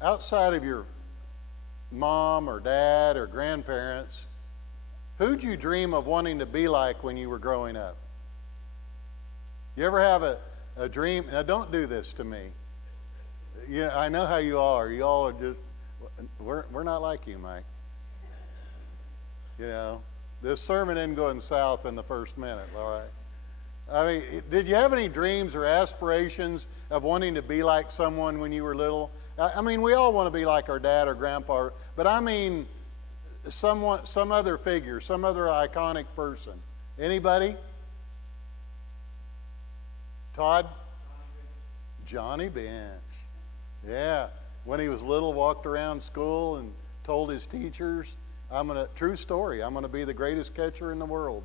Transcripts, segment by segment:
outside of your mom or dad or grandparents, who'd you dream of wanting to be like when you were growing up? You ever have a dream? Now, don't do this to me. Yeah, I know how you are. You all are just, we're not like you, Mike. You know, this sermon isn't going south in the first minute, all right? I mean, did you have any dreams or aspirations of wanting to be like someone when you were little? I mean, we all want to be like our dad or grandpa, but I mean, some other figure, some other iconic person. Anybody? Todd? Johnny Bench. Yeah. When he was little, walked around school and told his teachers, true story, I'm going to be the greatest catcher in the world.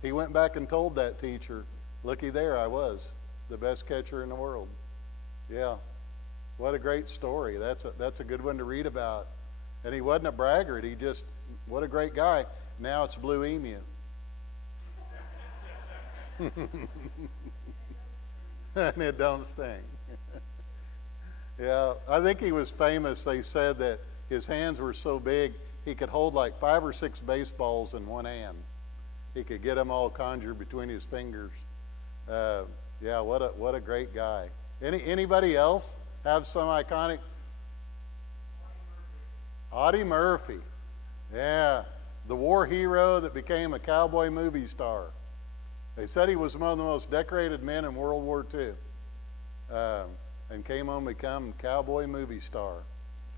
He went back and told that teacher, looky there, I was the best catcher in the world. Yeah. What a great story. That's a good one to read about. And he wasn't a braggart. What a great guy. Now it's Blue Emu. And it don't sting. Yeah, I think he was famous. They said that his hands were so big he could hold like 5 or 6 baseballs in one hand. He could get them all conjured between his fingers. Yeah, what a great guy. Anybody else have some iconic? Audie Murphy. Yeah, the war hero that became a cowboy movie star. They said he was one of the most decorated men in World War II, and came on to become cowboy movie star.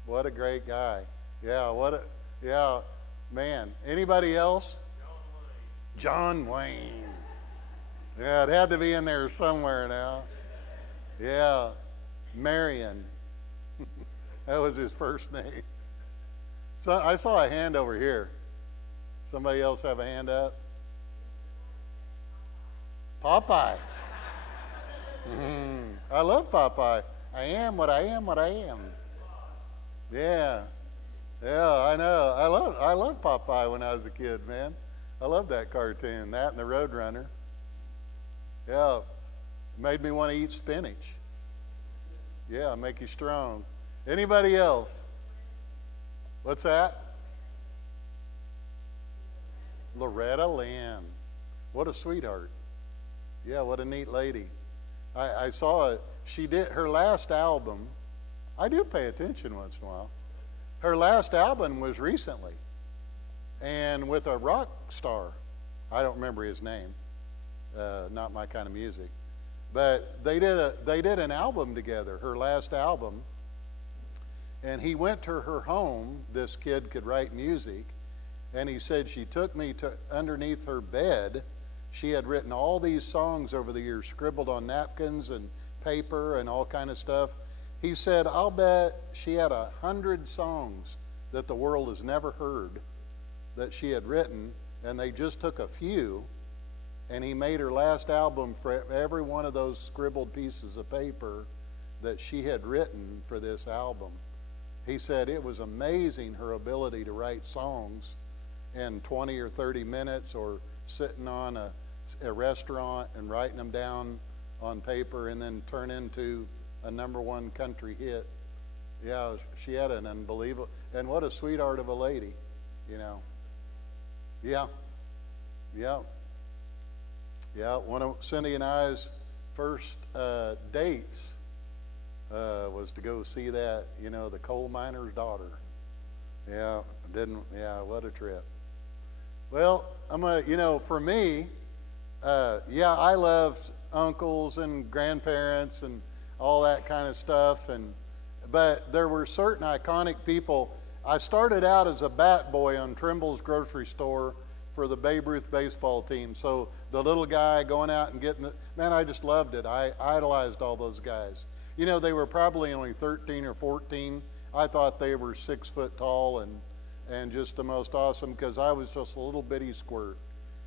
What a great guy. Yeah, man. Anybody else? John Wayne. Yeah, it had to be in there somewhere now. Yeah, Marion. That was his first name. So I saw a hand over here. Somebody else have a hand up? Popeye. I love Popeye. I am what I am what I am. Yeah. Yeah, I know. I love Popeye when I was a kid, man. I love that cartoon. That and the Roadrunner. Yeah. Made me want to eat spinach. Yeah, make you strong. Anybody else? What's that? Loretta Lynn. What a sweetheart. Yeah, what a neat lady. I saw it. She did her last album. I do pay attention once in a while. Her last album was recently, and with a rock star. I don't remember his name. Not my kind of music. But they did an album together, her last album. And he went to her home. This kid could write music. And he said she took me to underneath her bed. She had written all these songs over the years, scribbled on napkins and paper and all kind of stuff. He said, I'll bet she had 100 songs that the world has never heard that she had written, and they just took a few, and he made her last album for every one of those scribbled pieces of paper that she had written for this album. He said it was amazing, her ability to write songs in 20 or 30 minutes, or sitting on a restaurant and writing them down on paper and then turn into a #1 country hit. Yeah, she had an unbelievable, and what a sweetheart of a lady, you know. Yeah. One of Cindy and I's first dates was to go see that, the coal miner's daughter. What a trip. Well, for me, I loved uncles and grandparents and all that kind of stuff, but there were certain iconic people. I started out as a bat boy on Trimble's grocery store for the Babe Ruth baseball team. So the little guy going out and getting it, man, I just loved it. I idolized all those guys. They were probably only 13 or 14. I thought they were 6 foot tall and just the most awesome, because I was just a little bitty squirt,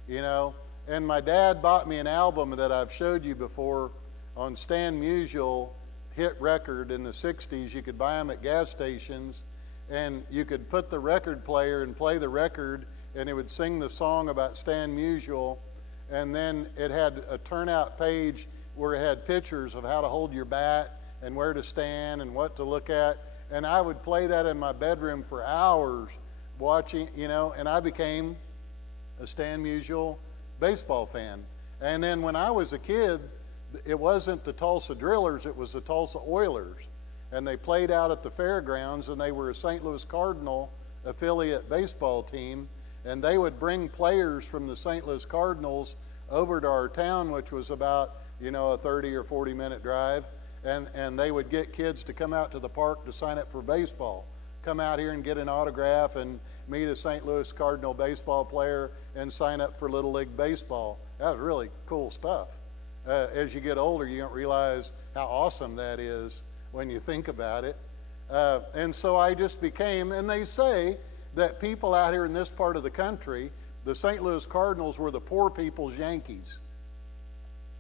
And my dad bought me an album that I've showed you before on Stan Musial hit record in the 60s. You could buy them at gas stations, and you could put the record player and play the record, and it would sing the song about Stan Musial. And then it had a turnout page where it had pictures of how to hold your bat and where to stand and what to look at. and I would play that in my bedroom for hours watching, and I became a Stan Musial baseball fan. And then when I was a kid, it wasn't the Tulsa Drillers, it was the Tulsa Oilers. And they played out at the fairgrounds, and they were a St. Louis Cardinal affiliate baseball team. And they would bring players from the St. Louis Cardinals over to our town, which was about, a 30 or 40-minute drive. And they would get kids to come out to the park to sign up for baseball. Come out here and get an autograph and meet a St. Louis Cardinal baseball player and sign up for Little League Baseball. That was really cool stuff. As you get older, you don't realize how awesome that is when you think about it. And so I just became, and they say that people out here in this part of the country, the St. Louis Cardinals were the poor people's Yankees.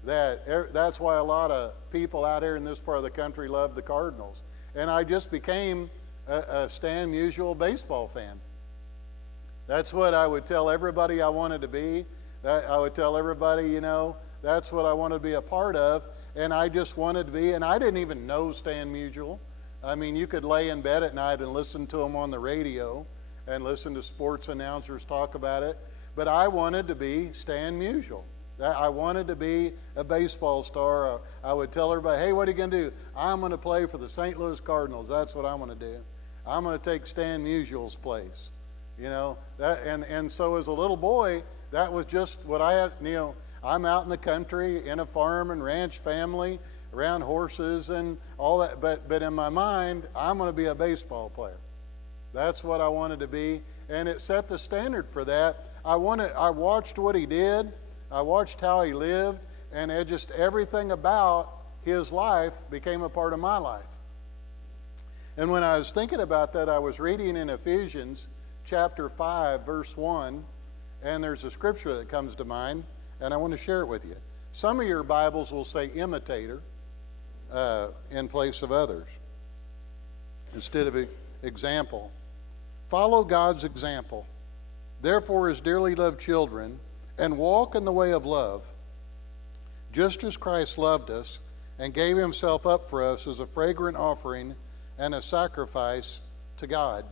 That's why a lot of people out here in this part of the country love the Cardinals. And I just became a Stan Musial baseball fan. That's what I would tell everybody I wanted to be. I would tell everybody, that's what I wanted to be a part of. And I just wanted to be, and I didn't even know Stan Musial. I mean, you could lay in bed at night and listen to him on the radio and listen to sports announcers talk about it. But I wanted to be Stan Musial. I wanted to be a baseball star. I would tell everybody, hey, what are you going to do? I'm going to play for the St. Louis Cardinals. That's what I'm going to do. I'm going to take Stan Musial's place. And so as a little boy, that was just what I had. I'm out in the country in a farm and ranch family around horses and all that. But in my mind, I'm going to be a baseball player. That's what I wanted to be. And it set the standard for that. I watched what he did. I watched how he lived, and everything about his life became a part of my life. And when I was thinking about that, I was reading in Ephesians chapter 5, verse 1, and there's a scripture that comes to mind, and I want to share it with you. Some of your Bibles will say imitator in place of others instead of example. Follow God's example. Therefore, as dearly loved children, and walk in the way of love, just as Christ loved us and gave himself up for us as a fragrant offering and a sacrifice to God.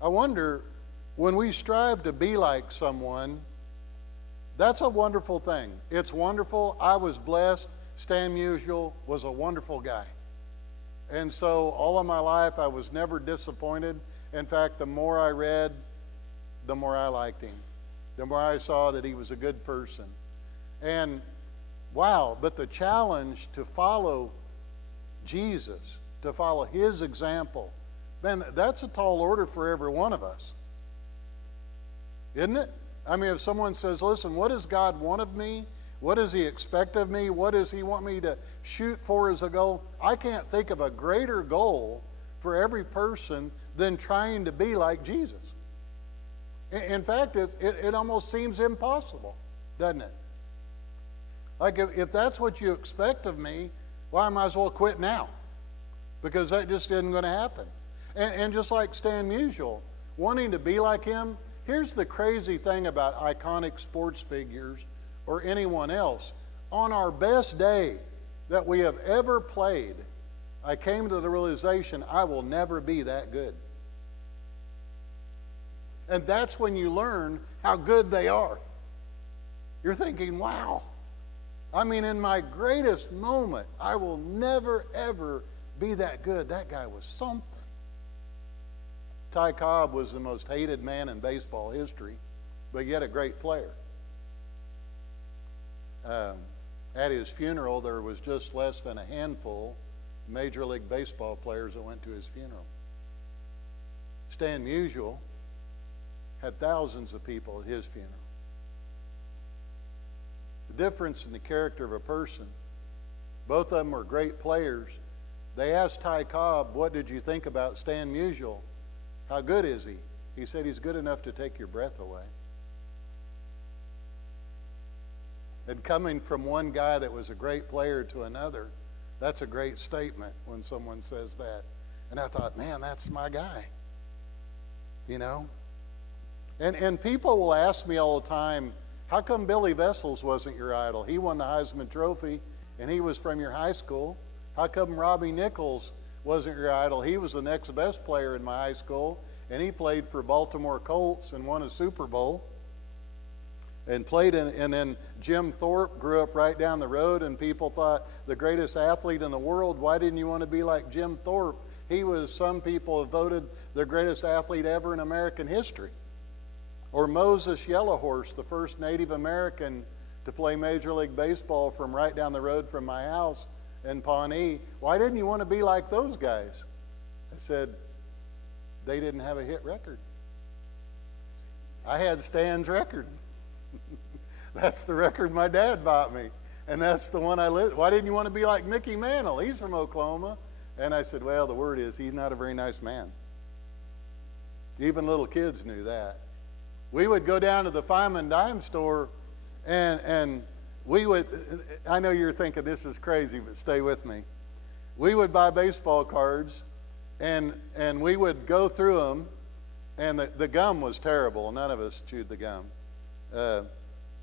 I wonder, when we strive to be like someone, that's a wonderful thing. It's wonderful. I was blessed. Stan Musial was a wonderful guy. And so all of my life I was never disappointed. In fact, the more I read, the more I liked him. The more I saw that he was a good person. And wow, but the challenge to follow Jesus, to follow his example, man, that's a tall order for every one of us. Isn't it? I mean, if someone says, listen, what does God want of me? What does he expect of me? What does he want me to shoot for as a goal? I can't think of a greater goal for every person than trying to be like Jesus. In fact, it almost seems impossible, doesn't it? Like if that's what you expect of me, well, I might as well quit now, because that just isn't going to happen. And just like Stan Musial, wanting to be like him, here's the crazy thing about iconic sports figures or anyone else. On our best day that we have ever played, I came to the realization I will never be that good. And that's when you learn how good they are. You're thinking, wow. I mean, in my greatest moment, I will never, ever be that good. That guy was something. Ty Cobb was the most hated man in baseball history, but yet a great player. At his funeral, there was just less than a handful of Major League Baseball players that went to his funeral. Stan Musial had thousands of people at his funeral. The difference in the character of a person, both of them were great players. They asked Ty Cobb, what did you think about Stan Musial? How good is he? He said, he's good enough to take your breath away. And coming from one guy that was a great player to another, that's a great statement when someone says that. And I thought, man, that's my guy. You know? And people will ask me all the time, how come Billy Vessels wasn't your idol? He won the Heisman Trophy, and he was from your high school. How come Robbie Nichols wasn't your idol. He was the next best player in my high school, and he played for Baltimore Colts and won a Super Bowl. And then Jim Thorpe grew up right down the road, and people thought the greatest athlete in the world. Why didn't you want to be like Jim Thorpe? He was, some people have voted, the greatest athlete ever in American history. Or Moses Yellowhorse, the first Native American to play Major League Baseball from right down the road from my house in Pawnee. Why didn't you want to be like those guys? I said, they didn't have a hit record. I had Stan's record. That's the record my dad bought me. And that's the one I lived. Why didn't you want to be like Mickey Mantle? He's from Oklahoma. And I said, well, the word is he's not a very nice man. Even little kids knew that. We would go down to the Fireman Dime store and we would, I know you're thinking this is crazy, but stay with me. We would buy baseball cards and we would go through them, and the gum was terrible. None of us chewed the gum.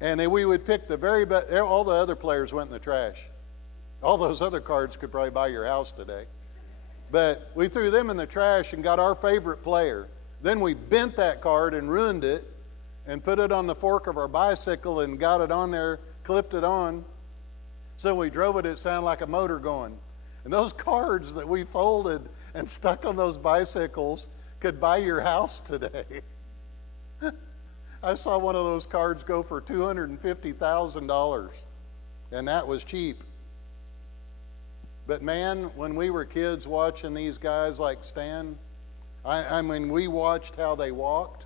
And then we would pick the very best. All the other players went in the trash. All those other cards could probably buy your house today. But we threw them in the trash and got our favorite player. Then we bent that card and ruined it and put it on the fork of our bicycle and got it on there, clipped it on. So we drove it, it sounded like a motor going. And those cards that we folded and stuck on those bicycles could buy your house today. I saw one of those cards go for $250,000, and that was cheap. But man, when we were kids watching these guys like Stan, I mean, we watched how they walked,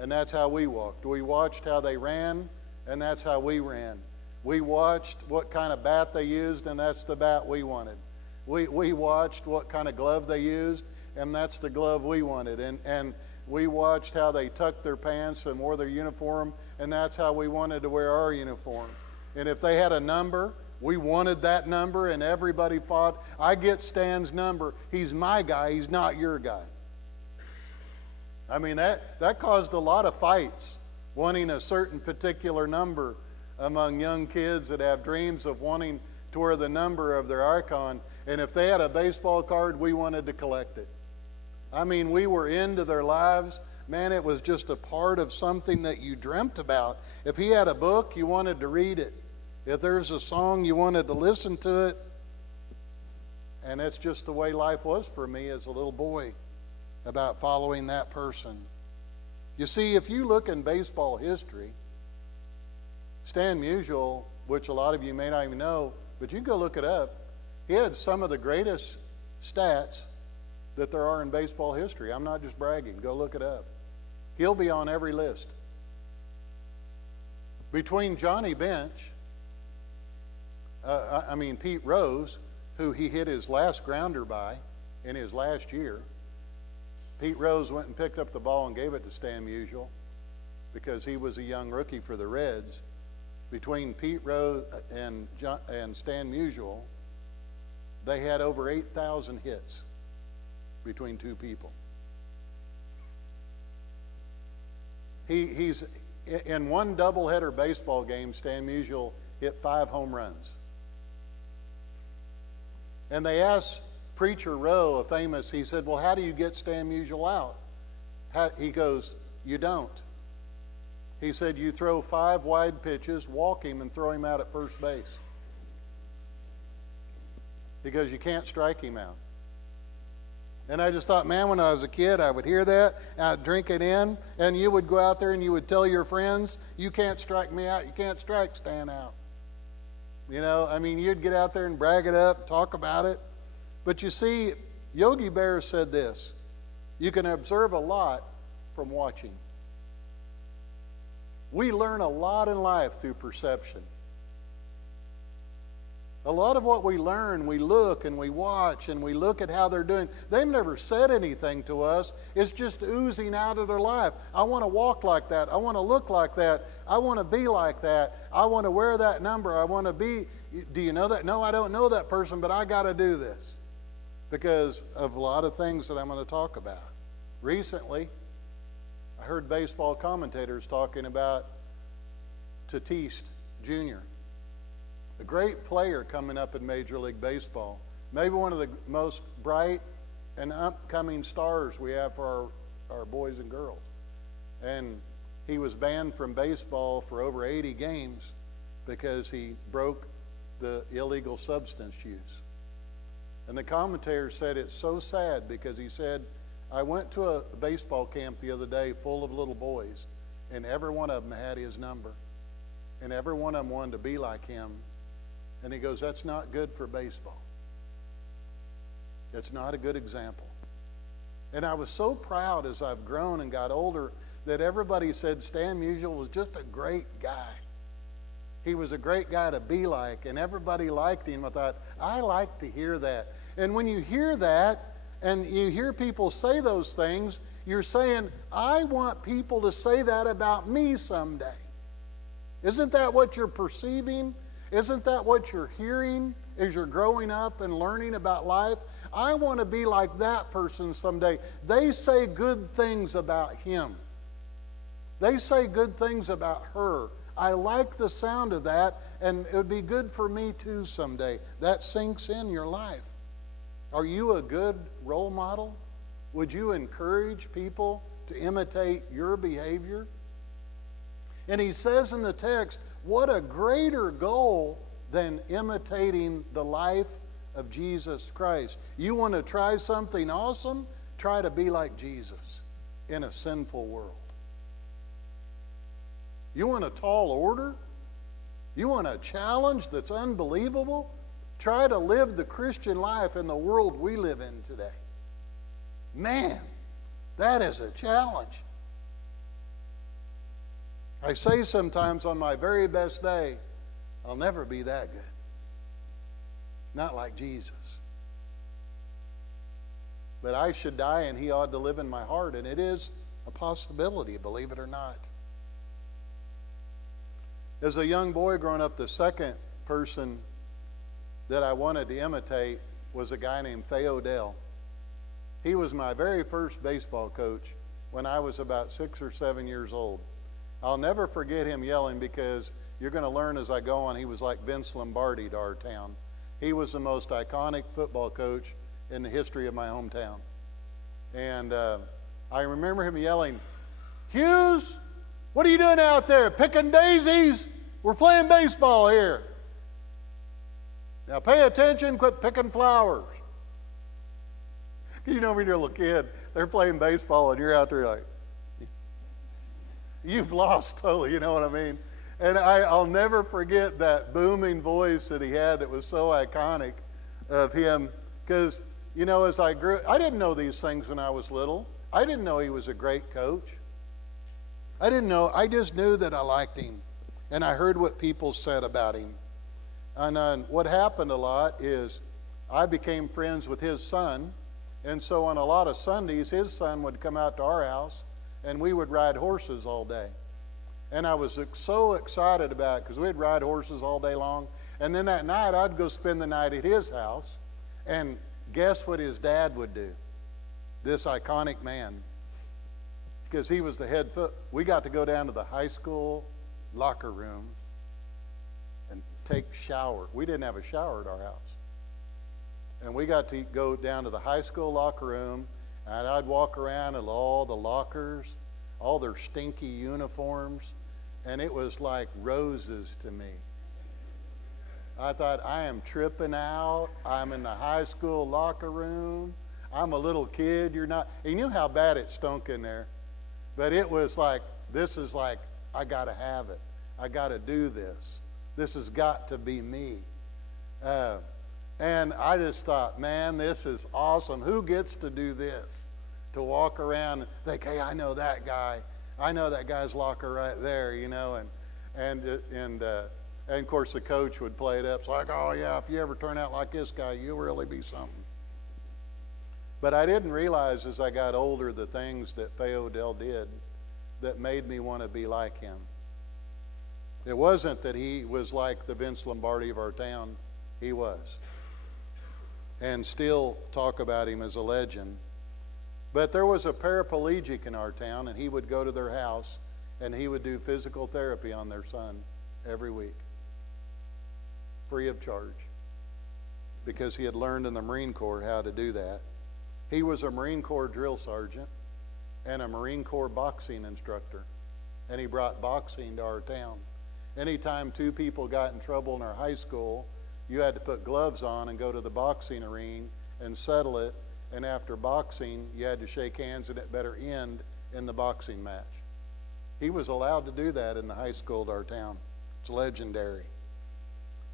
and that's how we walked. We watched how they ran, and that's how we ran. We watched what kind of bat they used, and that's the bat we wanted. We watched what kind of glove they used, and that's the glove we wanted. And we watched how they tucked their pants and wore their uniform, and that's how we wanted to wear our uniform. And if they had a number, we wanted that number, and everybody fought, I get Stan's number. He's my guy. He's not your guy. I mean, that caused a lot of fights, wanting a certain particular number among young kids that have dreams of wanting to wear the number of their icon. And if they had a baseball card, we wanted to collect it. I mean, we were into their lives. Man, it was just a part of something that you dreamt about. If he had a book, you wanted to read it. If there's a song, you wanted to listen to it. And that's just the way life was for me as a little boy, about following that person. You see, if you look in baseball history, Stan Musial, which a lot of you may not even know, but you go look it up, he had some of the greatest stats that there are in baseball history. I'm not just bragging. Go look it up. He'll be on every list. Between Johnny Bench, Pete Rose, who he hit his last grounder by in his last year. Pete Rose went and picked up the ball and gave it to Stan Musial because he was a young rookie for the Reds. Between Pete Rose and Stan Musial, they had over 8,000 hits between two people. He's in one doubleheader baseball game, Stan Musial hit 5 home runs. And they asked Preacher Rowe, a famous, he said, well, how do you get Stan Musial out? He goes, you don't. He said, you throw 5 wide pitches, walk him, and throw him out at first base. Because you can't strike him out. And I just thought, man, when I was a kid, I would hear that, I'd drink it in, and you would go out there and you would tell your friends, you can't strike me out, you can't strike Stan out. You know, I mean, you'd get out there and brag it up, talk about it. But you see, Yogi Bear said this, you can observe a lot from watching. We learn a lot in life through perception. A lot of what we learn, we look and we watch and we look at how they're doing. They've never said anything to us. It's just oozing out of their life. I want to walk like that. I want to look like that. I want to be like that. I want to wear that number. I want to be. Do you know that? No, I don't know that person, but I got to do this because of a lot of things that I'm going to talk about. Recently, I heard baseball commentators talking about Tatis Jr., a great player coming up in Major League Baseball, maybe one of the most bright and upcoming stars we have for our boys and girls. And he was banned from baseball for over 80 games because he broke the illegal substance use. And the commentator said it's so sad because he said, I went to a baseball camp the other day full of little boys, and every one of them had his number. And every one of them wanted to be like him. And he goes, that's not good for baseball. It's not a good example. And I was so proud as I've grown and got older that everybody said Stan Musial was just a great guy. He was a great guy to be like, and everybody liked him. I thought, I like to hear that. And when you hear that, and you hear people say those things, you're saying, I want people to say that about me someday. Isn't that what you're perceiving? Isn't that what you're hearing as you're growing up and learning about life? I want to be like that person someday. They say good things about him. They say good things about her. I like the sound of that, and it would be good for me too someday. That sinks in your life. Are you a good role model? Would you encourage people to imitate your behavior? And he says in the text, what a greater goal than imitating the life of Jesus Christ. You want to try something awesome? Try to be like Jesus in a sinful world. You want a tall order? You want a challenge that's unbelievable? Try to live the Christian life in the world we live in today. Man, that is a challenge. I say sometimes on my very best day, I'll never be that good. Not like Jesus. But I should die and he ought to live in my heart, and it is a possibility, believe it or not. As a young boy growing up, the second person that I wanted to imitate was a guy named Fay Odell. He was my very first baseball coach when I was about 6 or 7 years old. I'll never forget him yelling, because you're going to learn as I go on, he was like Vince Lombardi to our town. He was the most iconic football coach in the history of my hometown. And I remember him yelling, Hughes, what are you doing out there? Picking daisies? We're playing baseball here. Now pay attention, quit picking flowers. You know, when you're a little kid, they're playing baseball and you're out there like, you've lost totally, you know what I mean? And I'll never forget that booming voice that he had that was so iconic of him. Because, you know, as I grew, I didn't know these things when I was little. I didn't know he was a great coach. I didn't know. I just knew that I liked him. And I heard what people said about him. And what happened a lot is I became friends with his son. And so on a lot of Sundays, his son would come out to our house, and we would ride horses all day. And I was so excited about it, because we'd ride horses all day long. And then that night, I'd go spend the night at his house. And guess what his dad would do? This iconic man. Because he was the head foot. We got to go down to the high school locker room and take shower. We didn't have a shower at our house. And we got to go down to the high school locker room, and I'd walk around in all the lockers, all their stinky uniforms, and it was like roses to me. I thought, I am tripping out. I'm in the high school locker room. I'm a little kid. You're not. And you knew how bad it stunk in there. But it was like, this is like, I got to have it. I got to do this. This has got to be me. And I just thought, man, this is awesome. Who gets to do this? To walk around and think, hey, I know that guy. I know that guy's locker right there, you know. And of course the coach would play it up. It's like, oh yeah, if you ever turn out like this guy, you'll really be something. But I didn't realize as I got older the things that Fay Odell did that made me want to be like him. It wasn't that he was like the Vince Lombardi of our town. He was. And still talk about him as a legend. But there was a paraplegic in our town, and he would go to their house, and he would do physical therapy on their son every week, free of charge. because he had learned in the Marine Corps how to do that. He was a Marine Corps drill sergeant and a Marine Corps boxing instructor, and he brought boxing to our town. Anytime two people got in trouble in our high school, you had to put gloves on and go to the boxing arena and settle it, and after boxing, you had to shake hands and it better end in the boxing match. He was allowed to do that in the high school at our town. It's legendary.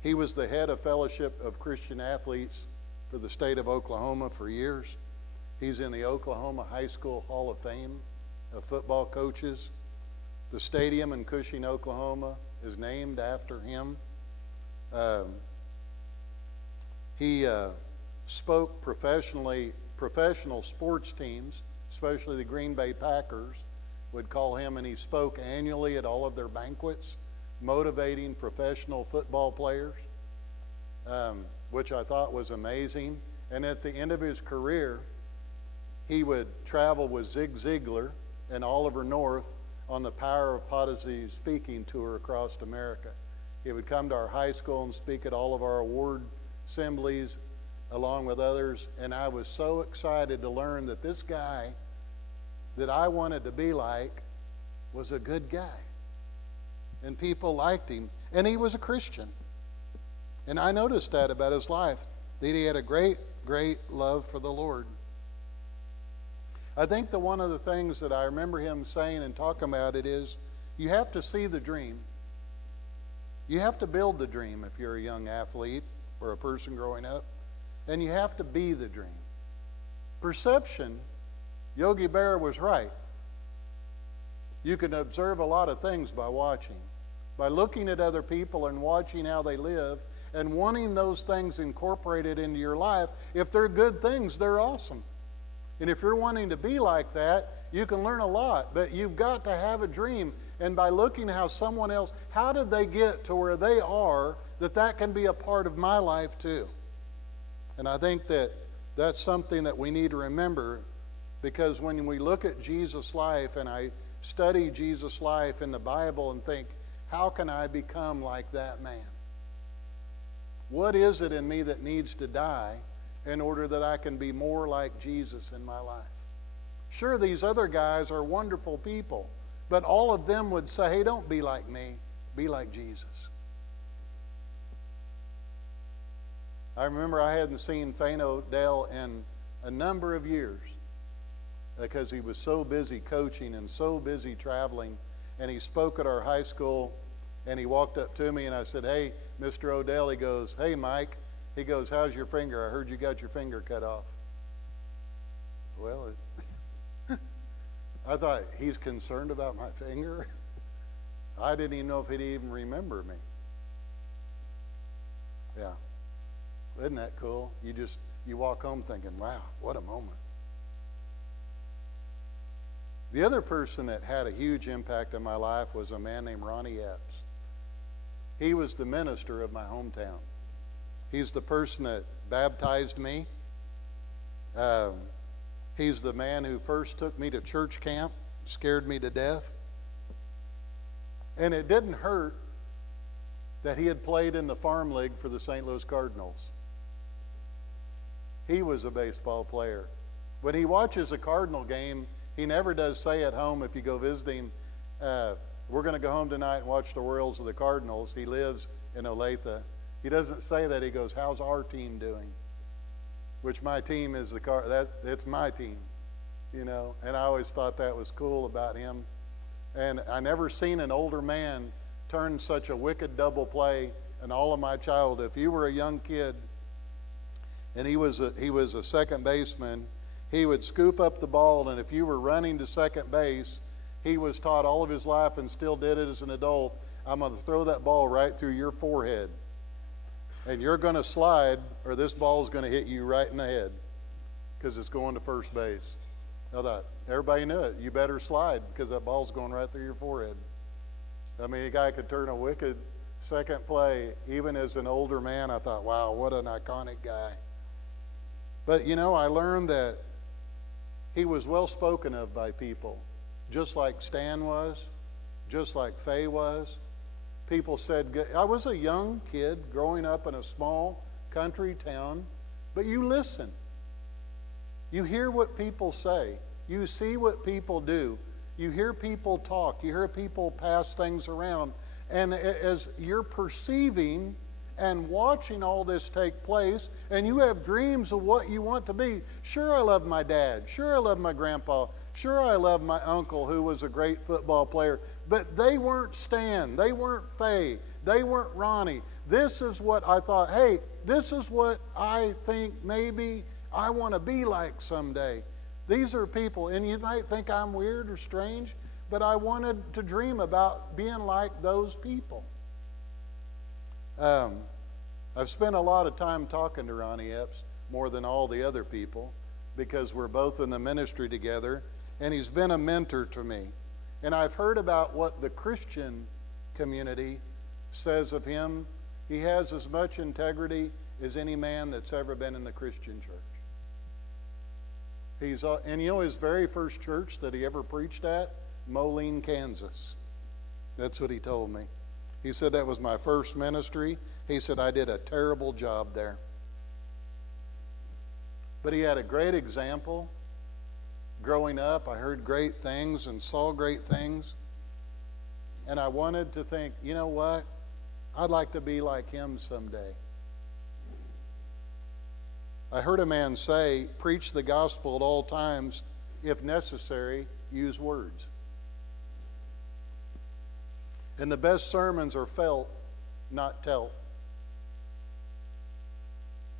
He was the head of Fellowship of Christian Athletes for the state of Oklahoma for years. He's in the Oklahoma High School Hall of Fame of football coaches. The stadium in Cushing, Oklahoma is named after him. He spoke professional sports teams, especially the Green Bay Packers, would call him, and he spoke annually at all of their banquets, motivating professional football players, which I thought was amazing. And at the end of his career, he would travel with Zig Ziglar and Oliver North on the Power of Positive Speaking tour across America. He would come to our high school and speak at all of our award assemblies along with others, and I was so excited to learn that this guy that I wanted to be like was a good guy. And people liked him, and he was a Christian. And I noticed that about his life, that he had a great, great love for the Lord. I think that one of the things that I remember him saying and talking about it is, you have to see the dream. You have to build the dream if you're a young athlete or a person growing up, and you have to be the dream. Perception, Yogi Berra was right. You can observe a lot of things by watching, by looking at other people and watching how they live and wanting those things incorporated into your life. If they're good things, they're awesome. And if you're wanting to be like that, you can learn a lot. But you've got to have a dream. And by looking how someone else, how did they get to where they are, that can be a part of my life too. And I think that that's something that we need to remember, because when we look at Jesus' life, and I study Jesus' life in the Bible and think, how can I become like that man? What is it in me that needs to die in order that I can be more like Jesus in my life? Sure, these other guys are wonderful people, but all of them would say, hey, don't be like me, be like Jesus. I remember I hadn't seen Fane Odell in a number of years because he was so busy coaching and so busy traveling, and he spoke at our high school, and he walked up to me and I said, hey, Mr. Odell. He goes, hey, Mike. He goes, how's your finger? I heard you got your finger cut off. Well, I thought, he's concerned about my finger? I didn't even know if he'd even remember me. Yeah. Isn't that cool? You walk home thinking, wow, what a moment. The other person that had a huge impact on my life was a man named Ronnie Epps. He was the minister of my hometown. He's the person that baptized me. He's the man who first took me to church camp, scared me to death. And it didn't hurt that he had played in the farm league for the St. Louis Cardinals. He was a baseball player. When he watches a Cardinal game, he never does say at home, if you go visiting, we're going to go home tonight and watch the Royals of the Cardinals. He lives in Olathe. He doesn't say that. He goes, how's our team doing? Which my team is it's my team, you know. And I always thought that was cool about him. And I never seen an older man turn such a wicked double play in all of my childhood. If you were a young kid and he was a second baseman, he would scoop up the ball, and if you were running to second base, he was taught all of his life and still did it as an adult, I'm going to throw that ball right through your forehead. And you're going to slide, or this ball is going to hit you right in the head because it's going to first base. I thought, everybody knew it. You better slide because that ball's going right through your forehead. I mean, a guy could turn a wicked second play, even as an older man. I thought, wow, what an iconic guy. But, you know, I learned that he was well spoken of by people, just like Stan was, just like Faye was. People said, I was a young kid growing up in a small country town, but you listen. You hear what people say. You see what people do. You hear people talk. You hear people pass things around. And as you're perceiving and watching all this take place, and you have dreams of what you want to be. Sure, I love my dad. Sure, I love my grandpa. Sure, I love my uncle who was a great football player. But they weren't Stan. They weren't Faye. They weren't Ronnie. This is what I thought, hey, this is what I think maybe I want to be like someday. These are people, and you might think I'm weird or strange, but I wanted to dream about being like those people. I've spent a lot of time talking to Ronnie Epps, more than all the other people, because we're both in the ministry together, and he's been a mentor to me. And I've heard about what the Christian community says of him. He has as much integrity as any man that's ever been in the Christian church. And you know his very first church that he ever preached at? Moline, Kansas. That's what he told me. He said, that was my first ministry. He said, I did a terrible job there. But he had a great example. Growing up, I heard great things and saw great things. And I wanted to think, you know what? I'd like to be like him someday. I heard a man say, preach the gospel at all times. If necessary, use words. And the best sermons are felt, not tell.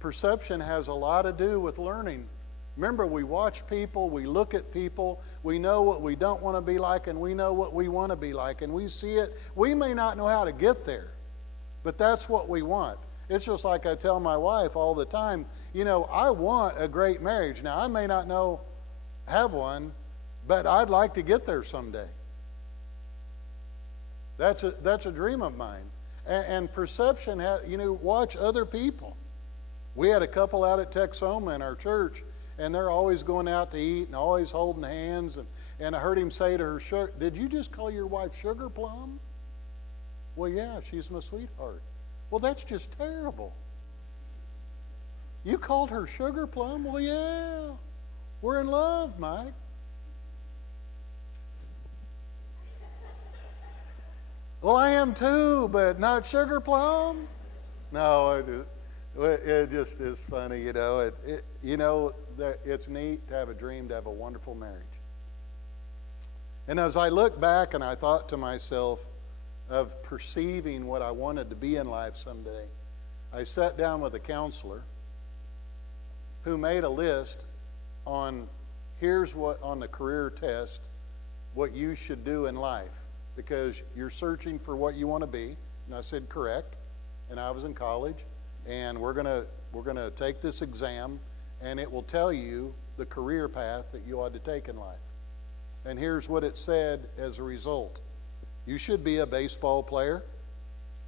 Perception has a lot to do with learning. Remember, we watch people, we look at people, we know what we don't want to be like, and we know what we want to be like, and we see it. We may not know how to get there, but that's what we want. It's just like I tell my wife all the time, you know, I want a great marriage. Now, I may not have one, but I'd like to get there someday. That's a dream of mine. And perception, watch other people. We had a couple out at Texoma in our church, and they're always going out to eat and always holding hands. And I heard him say to her, did you just call your wife Sugar Plum? Well, yeah, she's my sweetheart. Well, that's just terrible. You called her Sugar Plum? Well, yeah. We're in love, Mike. Well, I am too, but not Sugar Plum? No, it just is funny, you know. It's neat to have a dream, to have a wonderful marriage. And as I look back and I thought to myself of perceiving what I wanted to be in life someday, I sat down with a counselor who made a list on here's what on the career test what you should do in life, because you're searching for what you want to be. And I said correct, and I was in college, and we're gonna take this exam, and it will tell you the career path that you ought to take in life. And here's what it said as a result: you should be a baseball player,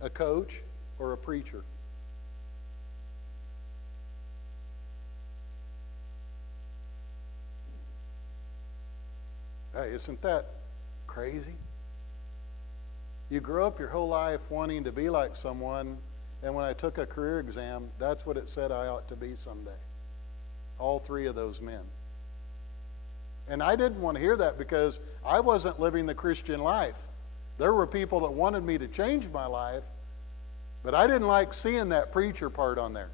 a coach, or a preacher. Hey, isn't that crazy? You grow up your whole life wanting to be like someone, and when I took a career exam, that's what it said I ought to be someday. All three of those men. And I didn't want to hear that because I wasn't living the Christian life. There were people that wanted me to change my life, but I didn't like seeing that preacher part on there.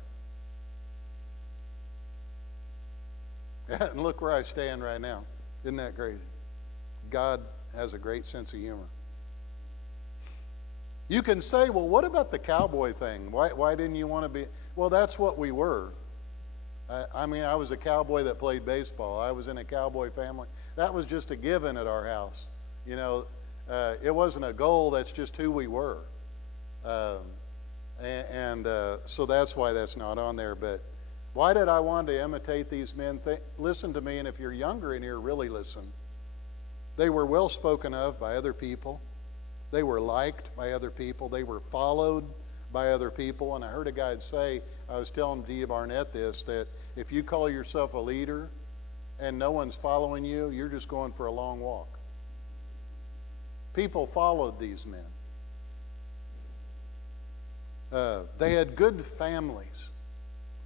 And look where I stand right now. Isn't that crazy? God has a great sense of humor. You can say, well, what about the cowboy thing? Why didn't you want to be? Well, that's what we were. I was a cowboy that played baseball. I was in a cowboy family. That was just a given at our house. You know, it wasn't a goal. That's just who we were. So that's why that's not on there. But why did I want to imitate these men? Listen to me, and if you're younger in here, really listen. They were well spoken of by other people. They were liked by other people. They were followed by other people. And I heard a guy say, I was telling Dee Barnett this, that if you call yourself a leader and no one's following you, you're just going for a long walk. People followed these men. They had good families.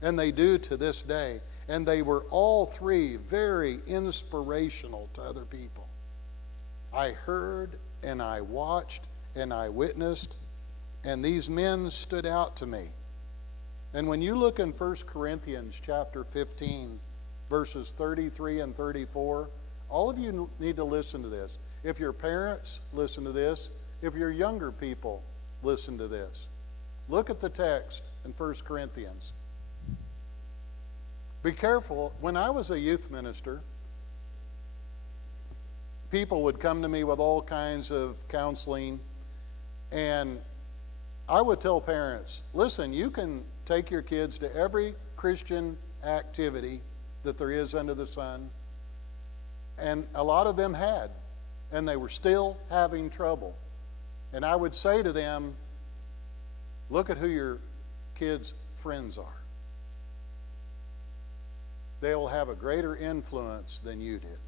and they do to this day. And they were all three very inspirational to other people. I heard and I watched and I witnessed, and these men stood out to me. And when you look in 1 Corinthians chapter 15, verses 33 and 34, all of you need to listen to this. If your parents, listen to this. If your younger people, listen to this. Look at the text in 1 Corinthians. Be careful. When I was a youth minister, people would come to me with all kinds of counseling, and I would tell parents, listen, you can take your kids to every Christian activity that there is under the sun, and a lot of them had, and they were still having trouble. And I would say to them, look at who your kids' friends are. They will have a greater influence than you did.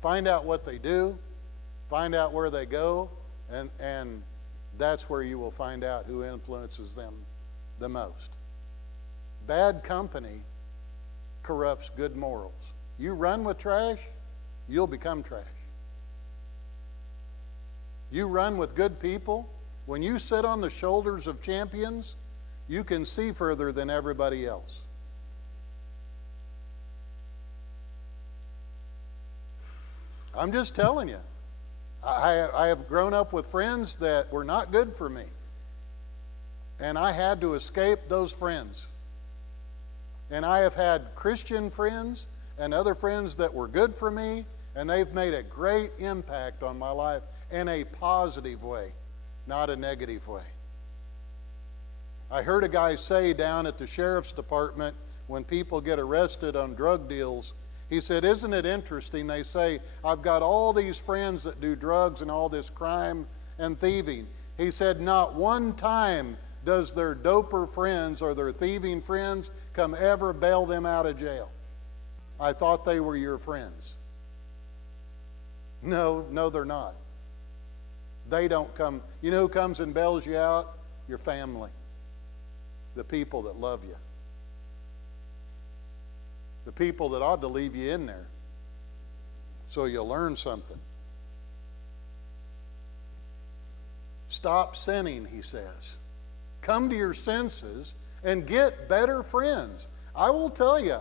Find out what they do, find out where they go, and that's where you will find out who influences them the most. Bad company corrupts good morals. You run with trash, you'll become trash. You run with good people, when you sit on the shoulders of champions, you can see further than everybody else. I'm just telling you. I have grown up with friends that were not good for me. And I had to escape those friends. And I have had Christian friends and other friends that were good for me, and they've made a great impact on my life in a positive way, not a negative way. I heard a guy say down at the sheriff's department when people get arrested on drug deals, he said, isn't it interesting? They say, I've got all these friends that do drugs and all this crime and thieving. He said, not one time does their doper friends or their thieving friends come ever bail them out of jail. I thought they were your friends. No, they're not. They don't come. You know who comes and bails you out? Your family. The people that love you. The people that ought to leave you in there so you'll learn something. Stop sinning, he says. Come to your senses and get better friends. I will tell you,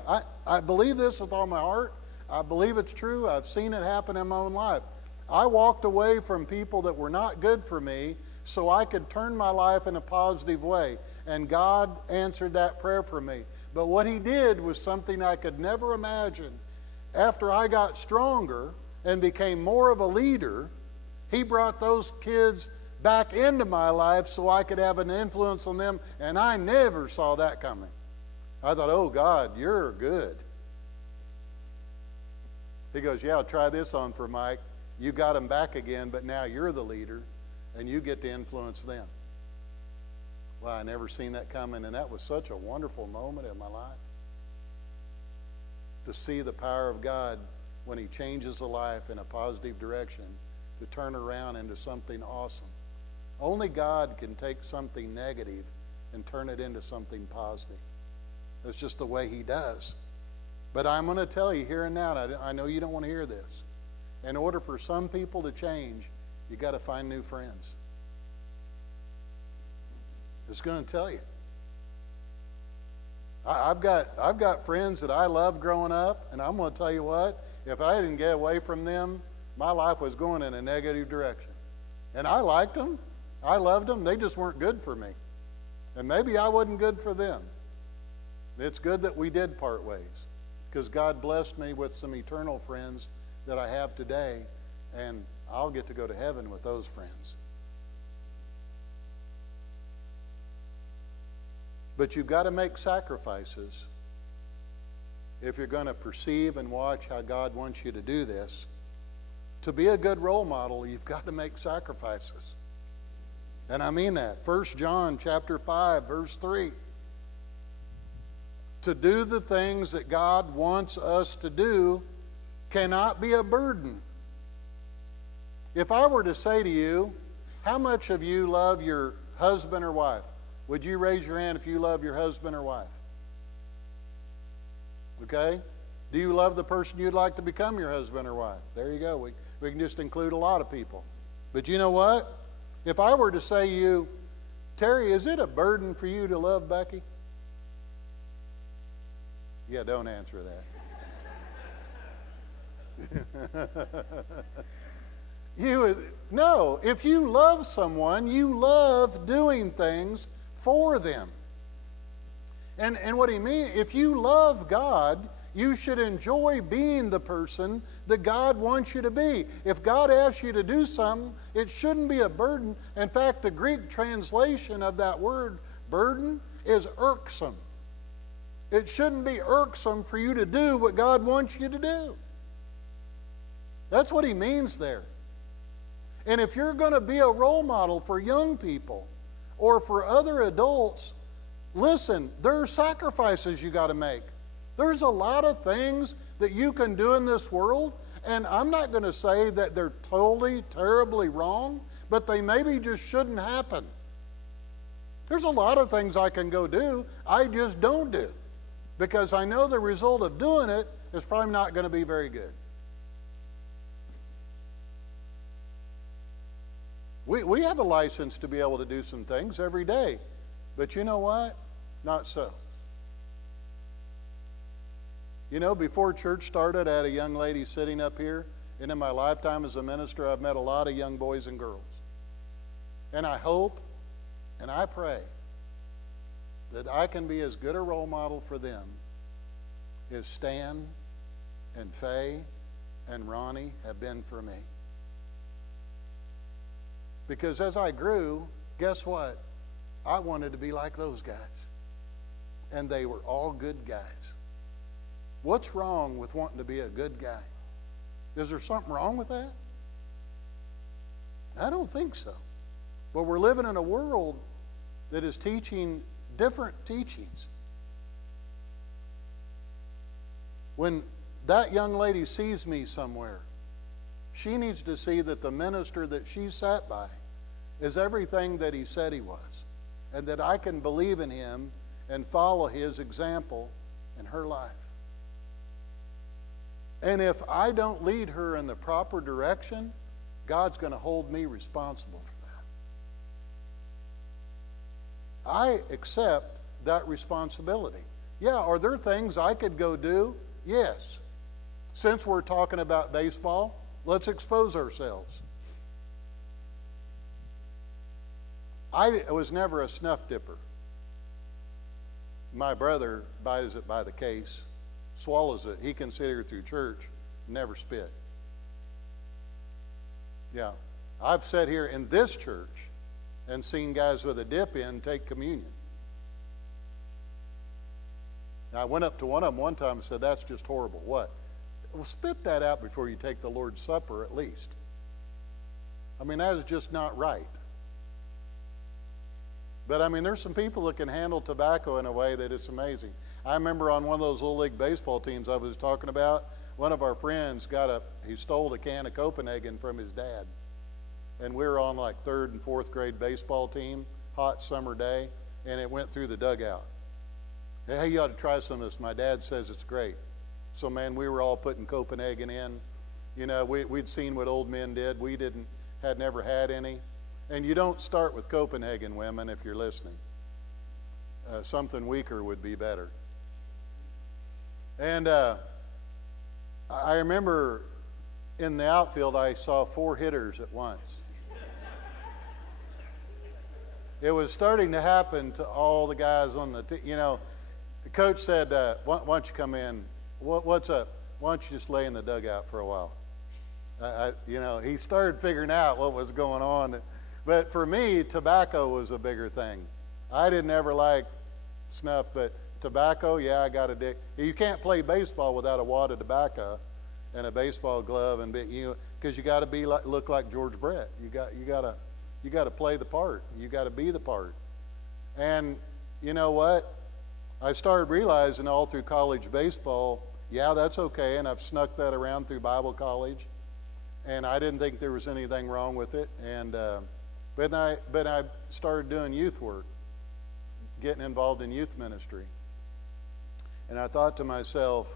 I believe this with all my heart. I believe it's true. I've seen it happen in my own life. I walked away from people that were not good for me so I could turn my life in a positive way. And God answered that prayer for me. But what he did was something I could never imagine. After I got stronger and became more of a leader, he brought those kids back into my life so I could have an influence on them, and I never saw that coming. I thought, oh God, you're good. He goes, yeah, I'll try this on for Mike. You got them back again, but now you're the leader, and you get to influence them. Well, I never seen that coming, and that was such a wonderful moment in my life. To see the power of God when he changes a life in a positive direction, to turn around into something awesome. Only God can take something negative and turn it into something positive. That's just the way he does. But I'm going to tell you here and now, and I know you don't want to hear this. In order for some people to change, you got to find new friends. It's going to tell you. I've got friends that I loved growing up, and I'm going to tell you what, if I didn't get away from them, my life was going in a negative direction. And I liked them. I loved them. They just weren't good for me. And maybe I wasn't good for them. It's good that we did part ways, because God blessed me with some eternal friends that I have today, and I'll get to go to heaven with those friends. But you've got to make sacrifices if you're going to perceive and watch how God wants you to do this. To be a good role model, you've got to make sacrifices. And I mean that. 1 John chapter 5, verse 3. To do the things that God wants us to do cannot be a burden. If I were to say to you, how much of you love your husband or wife? Would you raise your hand if you love your husband or wife? Okay? Do you love the person you'd like to become your husband or wife? There you go. We can just include a lot of people. But you know what? If I were to say to you, Terry, is it a burden for you to love Becky? Yeah, don't answer that. No, if you love someone, you love doing things for them. And what he means, if you love God, you should enjoy being the person that God wants you to be. If God asks you to do something, it shouldn't be a burden. In fact, the Greek translation of that word, burden, is irksome. It shouldn't be irksome for you to do what God wants you to do. That's what he means there. And if you're going to be a role model for young people or for other adults, listen, there are sacrifices you got to make. There's a lot of things that you can do in this world, and I'm not going to say that they're totally, terribly wrong, but they maybe just shouldn't happen. There's a lot of things I can go do, I just don't do, because I know the result of doing it is probably not going to be very good. We have a license to be able to do some things every day, but you know what? Not so. You know, before church started, I had a young lady sitting up here, and in my lifetime as a minister, I've met a lot of young boys and girls. And I hope and I pray that I can be as good a role model for them as Stan and Faye and Ronnie have been for me. Because as I grew, guess what? I wanted to be like those guys. And they were all good guys. What's wrong with wanting to be a good guy? Is there something wrong with that? I don't think so. But we're living in a world that is teaching different teachings. When that young lady sees me somewhere, she needs to see that the minister that she sat by is everything that he said he was, and that I can believe in him and follow his example in her life. And if I don't lead her in the proper direction, God's going to hold me responsible for that. I accept that responsibility. Yeah, are there things I could go do? Yes. Since we're talking about baseball, let's expose ourselves. I was never a snuff dipper. My brother buys it by the case, swallows it. He can sit here through church, never spit. Yeah. I've sat here in this church and seen guys with a dip in take communion. Now, I went up to one of them one time and said, "That's just horrible." What? Well, spit that out before you take the Lord's Supper at least. I mean, that is just not right. But I mean, there's some people that can handle tobacco in a way that it's amazing. I remember on one of those little league baseball teams I was talking about, one of our friends he stole a can of Copenhagen from his dad. And we were on like 3rd and 4th grade baseball team, hot summer day, and it went through the dugout. Hey, you ought to try some of this. My dad says it's great. So man, we were all putting Copenhagen in. You know, we'd seen what old men did. We had never had any. And you don't start with Copenhagen, women, if you're listening. Something weaker would be better. And I remember in the outfield, I saw 4 hitters at once. It was starting to happen to all the guys on the team. You know, the coach said, why don't you come in? What's up? Why don't you just lay in the dugout for a while? He started figuring out what was going on. But for me, tobacco was a bigger thing. I didn't ever like snuff, but tobacco, yeah, I got a dick. You can't play baseball without a wad of tobacco and a baseball glove, and because you got to look like George Brett. You got to play the part. You got to be the part. And you know what? I started realizing all through college baseball, yeah, that's okay, and I've snuck that around through Bible college, and I didn't think there was anything wrong with it. And But I started doing youth work. getting involved in youth ministry. And I thought to myself,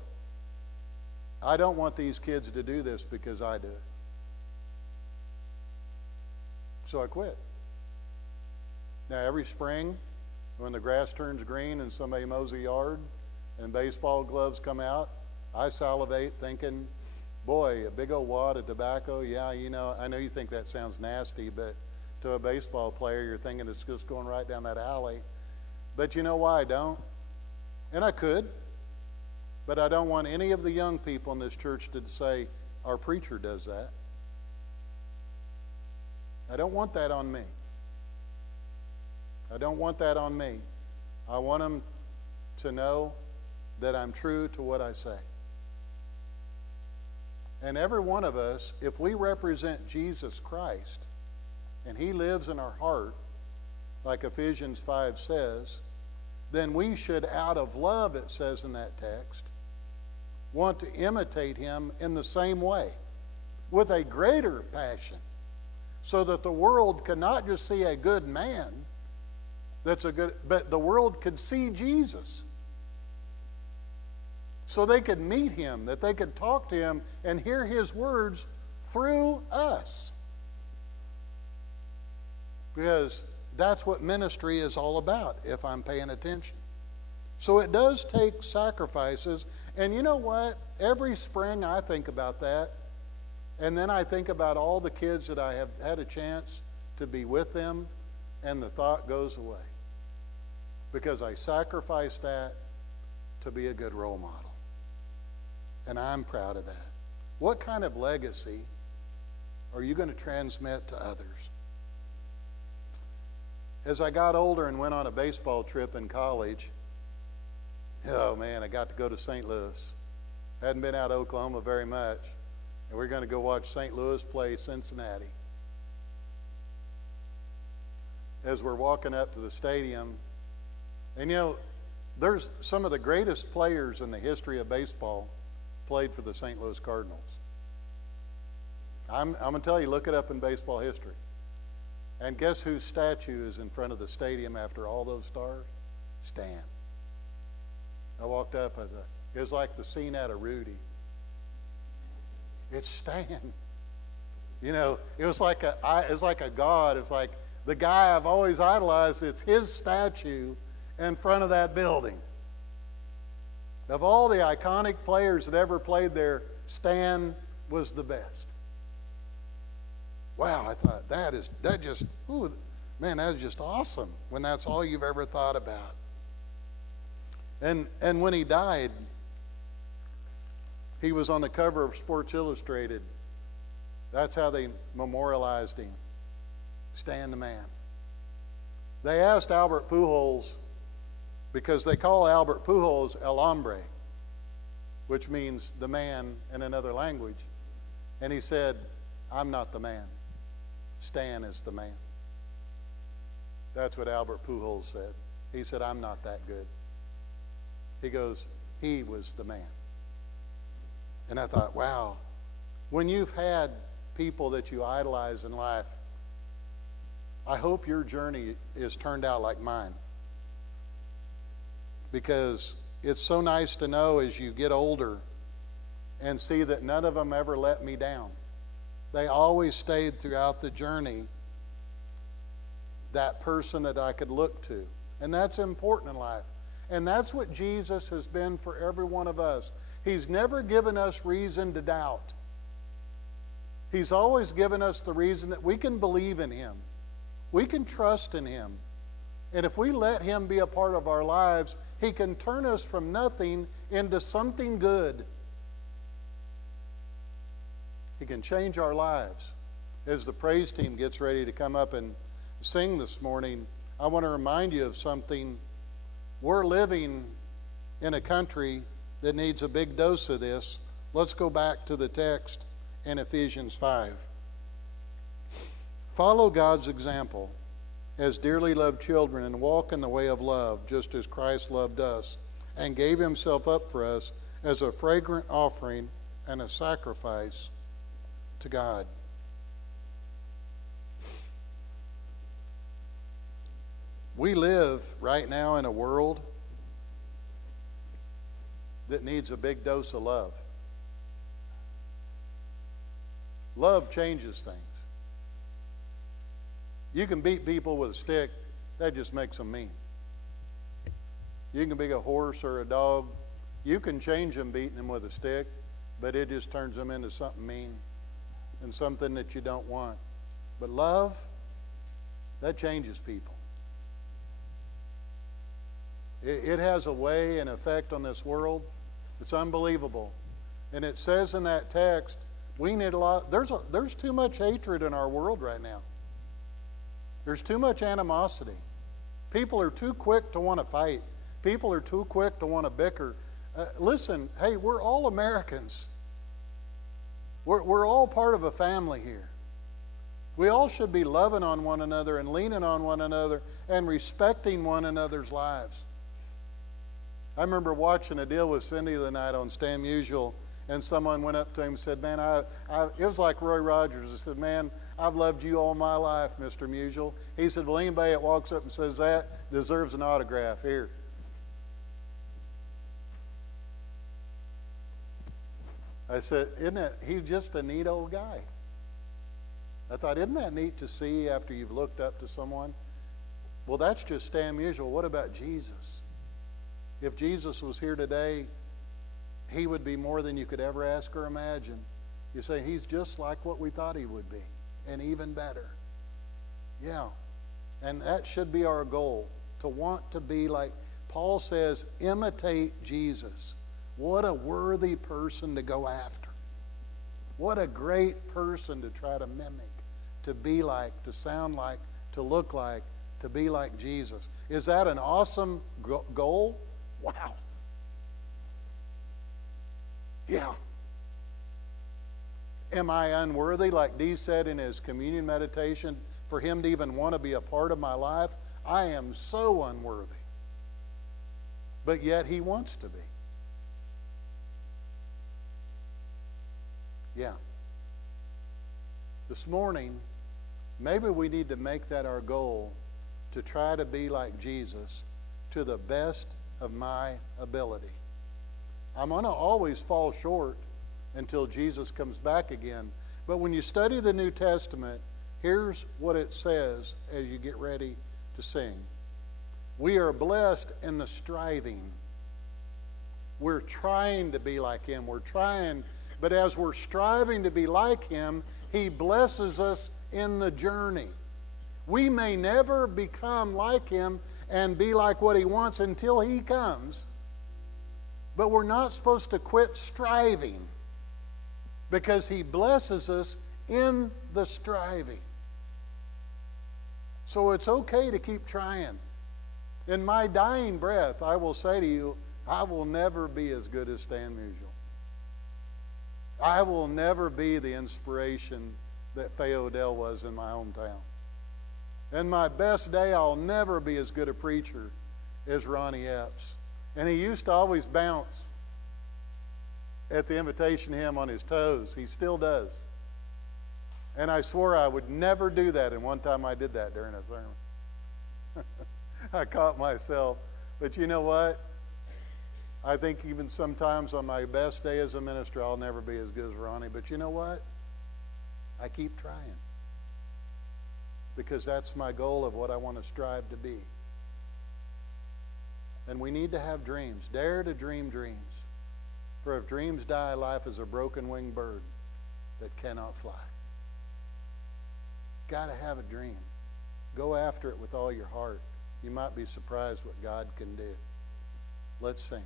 I don't want these kids to do this because I do it. So I quit. Now, every spring, when the grass turns green and somebody mows a yard and baseball gloves come out, I salivate thinking, boy, a big old wad of tobacco, yeah, you know, I know you think that sounds nasty, but to a baseball player, you're thinking it's just going right down that alley. But you know why I don't? And I could, but I don't want any of the young people in this church to say, our preacher does that. I don't want that on me. I don't want that on me. I want them to know that I'm true to what I say. And every one of us, if we represent Jesus Christ, and He lives in our heart, like Ephesians 5 says, then we should, out of love, it says in that text, want to imitate Him in the same way, with a greater passion, so that the world can not just see a good man, but the world could see Jesus. So they could meet Him, that they could talk to Him and hear His words through us. Because that's what ministry is all about, if I'm paying attention. So it does take sacrifices. And you know what? Every spring I think about that. And then I think about all the kids that I have had a chance to be with them, and the thought goes away. Because I sacrificed that to be a good role model. And I'm proud of that. What kind of legacy are you going to transmit to others? As I got older and went on a baseball trip in college, oh man, I got to go to St. Louis. Hadn't been out of Oklahoma very much. And we're going to go watch St. Louis play Cincinnati. As we're walking up to the stadium, and you know, there's some of the greatest players in the history of baseball played for the St. Louis Cardinals. I'm going to tell you, look it up in baseball history. And guess whose statue is in front of the stadium after all those stars? Stan. I walked up, it was like the scene out of Rudy. It's Stan. You know, it was like a god. It's like the guy I've always idolized. It's his statue in front of that building. Of all the iconic players that ever played there, Stan was the best. Wow, I thought that was just awesome when that's all you've ever thought about. And when he died, he was on the cover of Sports Illustrated. That's how they memorialized him. Stan the man. They asked Albert Pujols, because they call Albert Pujols El Hombre, which means the man in another language. And he said, I'm not the man. Stan is the man. That's what Albert Pujols said. He said, I'm not that good. He goes, he was the man. And I thought, wow, when you've had people that you idolize in life, I hope your journey is turned out like mine. Because it's so nice to know as you get older and see that none of them ever let me down. They always stayed throughout the journey, that person that I could look to. And that's important in life. And that's what Jesus has been for every one of us. He's never given us reason to doubt. He's always given us the reason that we can believe in Him. We can trust in Him. And if we let Him be a part of our lives, He can turn us from nothing into something good. He can change our lives. As the praise team gets ready to come up and sing this morning, I want to remind you of something. We're living in a country that needs a big dose of this. Let's go back to the text in Ephesians 5. Follow God's example as dearly loved children and walk in the way of love, just as Christ loved us and gave Himself up for us as a fragrant offering and a sacrifice to God. We live right now in a world that needs a big dose of love. Love changes things. You can beat people with a stick, that just makes them mean. You can be a horse or a dog. You can change them beating them with a stick, but it just turns them into something mean and something that you don't want. But love, that changes people. It has a way and effect on this world. It's unbelievable. And it says in that text, we need a lot. There's too much hatred in our world right now. There's too much animosity. People are too quick to want to fight. People are too quick to want to bicker. Listen, hey, we're all Americans. We're all part of a family here. We all should be loving on one another and leaning on one another and respecting one another's lives. I remember watching a deal with Cindy the night on Stan Musial, and someone went up to him and said, man, it was like Roy Rogers. He said, man, I've loved you all my life, Mr. Musial. He said, well, anybody that walks up and says that deserves an autograph. Here. I said, he's just a neat old guy. I thought, isn't that neat to see after you've looked up to someone? Well, that's just Stan Musial. What about Jesus? If Jesus was here today, he would be more than you could ever ask or imagine. You say, he's just like what we thought he would be, and even better. Yeah. And that should be our goal, to want to be like, Paul says, imitate Jesus. What a worthy person to go after. What a great person to try to mimic, to be like, to sound like, to look like, to be like Jesus. Is that an awesome goal? Wow. Yeah. Am I unworthy, like Dee said in his communion meditation, for him to even want to be a part of my life? I am so unworthy. But yet he wants to be. Yeah. This morning, maybe we need to make that our goal, to try to be like Jesus to the best of my ability. I'm going to always fall short until Jesus comes back again. But when you study the New Testament, here's what it says as you get ready to sing. We are blessed in the striving. We're trying to be like him. We're trying, but as we're striving to be like him, he blesses us in the journey. We may never become like him and be like what he wants until he comes. But we're not supposed to quit striving, because he blesses us in the striving. So it's okay to keep trying. In my dying breath, I will say to you, I will never be as good as Stan Musial. I will never be the inspiration that Faye Odell was in my hometown. In my best day, I'll never be as good a preacher as Ronnie Epps. And he used to always bounce at the invitation hymn on his toes. He still does. And I swore I would never do that. And one time I did that during a sermon. I caught myself. But you know what? I think even sometimes on my best day as a minister, I'll never be as good as Ronnie. But you know what? I keep trying. Because that's my goal of what I want to strive to be. And we need to have dreams. Dare to dream dreams. For if dreams die, life is a broken-winged bird that cannot fly. Got to have a dream. Go after it with all your heart. You might be surprised what God can do. Let's sing.